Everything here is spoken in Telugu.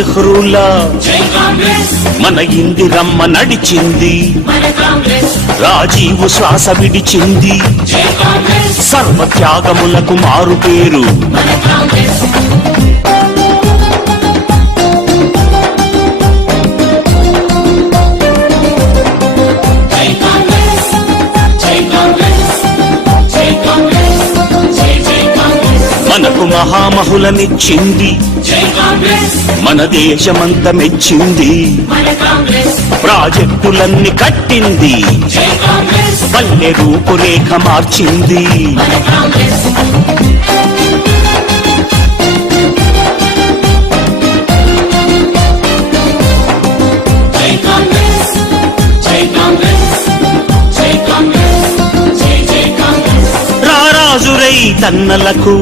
నెహ్రూలా మన ఇందిరమ్మ నడిచింది, రాజీవ్ శ్వాస విడిచింది, సర్వత్యాగములకు మారు పేరు మనకు మహామహులనిచ్చింది, మన దేశమంత మెచ్చింది, ప్రాజెక్టులన్నీ కట్టింది, పల్లె రూపురేఖ మార్చింది. రారాజురై తన్నలకు